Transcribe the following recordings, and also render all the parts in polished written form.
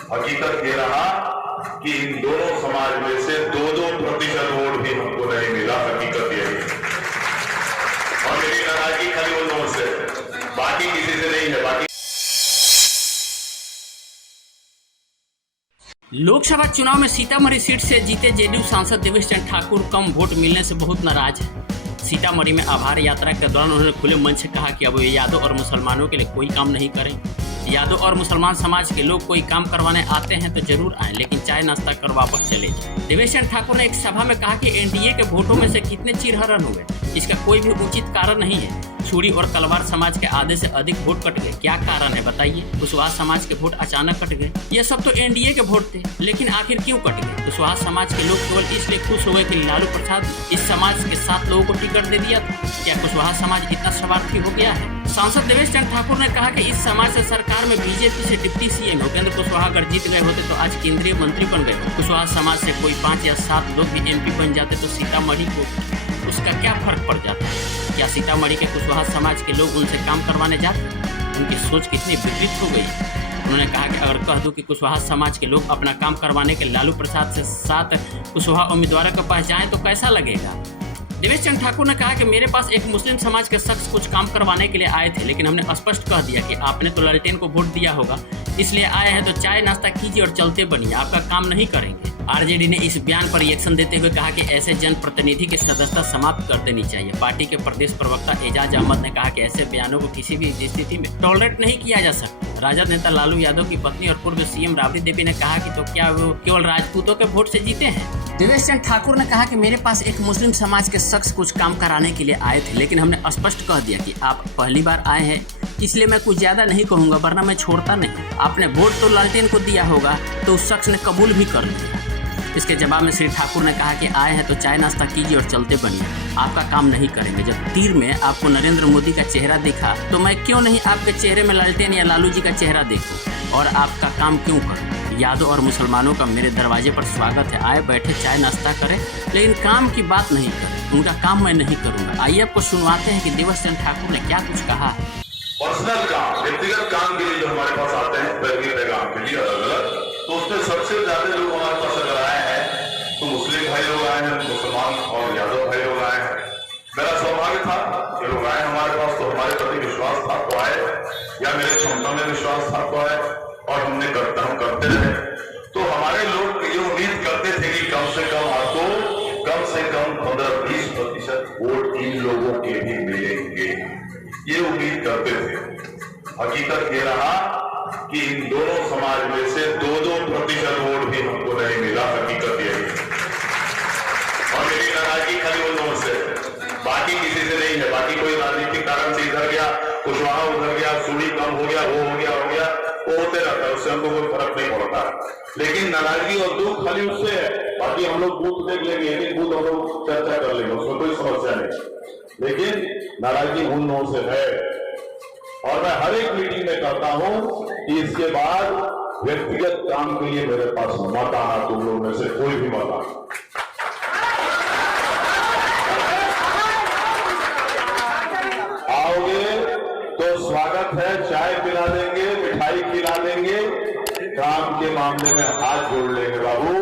हकीकत ये रहा कि इन दोनों समाज में से 2-2% वोट भी हमको नहीं मिला। हकीकत यही है और मेरी नाराजगी खाली उन लोगों से, बाकी किसी से नहीं है। बाकी लोकसभा चुनाव में सीतामढ़ी सीट से जीते जेडीयू सांसद देवेश चंद्र ठाकुर कम वोट मिलने से बहुत नाराज है। सीतामढ़ी में आभार यात्रा के दौरान उन्होंने खुले मन से कहा कि अब वे यादव और मुसलमानों के लिए कोई काम नहीं करें। यादव और मुसलमान समाज के लोग कोई काम करवाने आते हैं तो जरूर आएं, लेकिन चाय नाश्ता कर वापस चले जाएं। देवेश चंद्र ठाकुर ने एक सभा में कहा कि एनडीए के वोटों में से कितने चीरहरण हुए, इसका कोई भी उचित कारण नहीं है। चूड़ी और कलवार समाज के आधे से अधिक वोट कट गए, क्या कारण है बताइए? कुशवाहा समाज के वोट अचानक कट गए। ये सब तो एनडीए के वोट थे, लेकिन आखिर क्यों कट गए? कुशवाहा समाज के लोग केवल इसलिए खुश हो गए कि लालू प्रसाद इस समाज के 7 लोगों को टिकट दे दिया था। क्या कुशवाहा समाज इतना स्वार्थी हो गया है? सांसद देवेश चंद्र ठाकुर ने कहा कि इस समाज से सरकार में बीजेपी से डिप्टी सीएम उपेंद्र कुशवाहा अगर जीत गए होते तो आज केंद्रीय मंत्री बन गए। कुशवाहा समाज से कोई 5 या 7 लोग भी एमपी बन जाते तो सीतामढ़ी को उसका क्या फर्क पड़ जाता है? क्या सीतामढ़ी के कुशवाहा समाज के लोग उनसे काम करवाने जाते? उनकी सोच कितनी विपरीत हो गई। उन्होंने कहा कि अगर कह दूं कि कुशवाहा समाज के लोग अपना काम करवाने के लालू प्रसाद से 7 कुशवाहा उम्मीदवारों के पास जाएं तो कैसा लगेगा? देवेश चंद्र ठाकुर ने कहा कि मेरे पास एक मुस्लिम समाज के शख्स कुछ काम करवाने के लिए आए थे, लेकिन हमने स्पष्ट कह दिया कि आपने तो लालटेन को वोट दिया होगा, इसलिए आए हैं तो चाय नाश्ता कीजिए और चलते बनिए, आपका काम नहीं करेंगे। आरजेडी ने इस बयान पर रिएक्शन देते हुए कहा कि ऐसे जनप्रतिनिधि की सदस्यता समाप्त कर देनी चाहिए। पार्टी के प्रदेश प्रवक्ता एजाज अहमद ने कहा कि ऐसे बयानों को किसी भी स्थिति में टॉलरेट नहीं किया जा सकता। राजद नेता लालू यादव की पत्नी और पूर्व सीएम राबड़ी देवी ने कहा कि तो क्या वो केवल राजपूतों के वोट से जीते हैं? देवेश चंद्र ठाकुर ने कहा कि मेरे पास एक मुस्लिम समाज के शख्स कुछ काम कराने के लिए आए थे, लेकिन हमने स्पष्ट कह दिया कि आप पहली बार आए हैं, इसलिए मैं कुछ ज्यादा नहीं कहूँगा, वरना मैं छोड़ता नहीं। आपने वोट तो लालटेन को दिया होगा तो उस शख्स ने कबूल भी कर लिया। इसके जवाब में श्री ठाकुर ने कहा कि आए हैं तो चाय नाश्ता कीजिए और चलते बनिए, आपका काम नहीं करेंगे। जब तीर में आपको नरेंद्र मोदी का चेहरा दिखा तो मैं क्यों नहीं आपके चेहरे में लालटेन या लालू जी का चेहरा देखूं और आपका काम क्यों करूं? यादव और मुसलमानों का मेरे दरवाजे पर स्वागत है, आए बैठे चाय नाश्ता करें, लेकिन काम की बात नहीं करें। उनका काम मैं नहीं करूँगा। आइए आपको सुनवाते हैं कि देवेश चंद्र ठाकुर ने क्या कुछ कहा। पर्सनल काम, व्यक्तिगत काम के लिए जो हमारे पास आते हैं, पैगाम के लिए अलग-अलग, तो उसमें सबसे ज्यादा लोग हमारे पास अगर आए हैं तो मुस्लिम भाई लोग आए हैं, मुसलमान और यादव भाई लोग आए हैं। मेरा सौभाग्य था ये लोग आए हमारे पास, तो हमारे प्रति विश्वास था तो आए, या मेरे क्षमता में विश्वास था तो आए, और हम करते रहे। तो हमारे लोग ये उम्मीद करते थे कि कम से कम आपको कम से कम 15-20% वोट इन लोगों के भी मिलेंगे, ये उम्मीद करते थे। हकीकत ये रहा कि इन दोनों समाज में से 2-2% वोट भी हमको नहीं मिला। हकीकत यही है और मेरी नाराजगी खाली उन लोगों से, बाकी किसी से नहीं है। बाकी कोई राजनीतिक कारण से इधर गया, कुशवाहा उधर गया, सूड़ी कम हो गया, वो हो गया, वो होते रहता है, उससे हमको कोई फर्क नहीं पड़ता। लेकिन नाराजगी और दुख खाली उससे है। बाकी हम लोग बूथ देख लेंगे, एक बूथ हम लोग चर्चा कर लेंगे, उसमें कोई समस्या नहीं। लेकिन नाराजगी उन लोगों से है और मैं हर एक मीटिंग में कहता हूं कि इसके बाद व्यक्तिगत काम के लिए मेरे पास मत आना, तुम लोगों में से कोई भी मत आना। आओगे तो स्वागत है, चाय पिला देंगे, मिठाई खिला देंगे, काम के मामले में हाथ जोड़ लेंगे। बाबू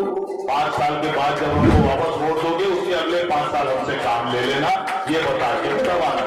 5 साल के बाद जब हमको वापस वोट दोगे, उसके अगले 5 साल हमसे काम ले लेना, ये बता के तब आना।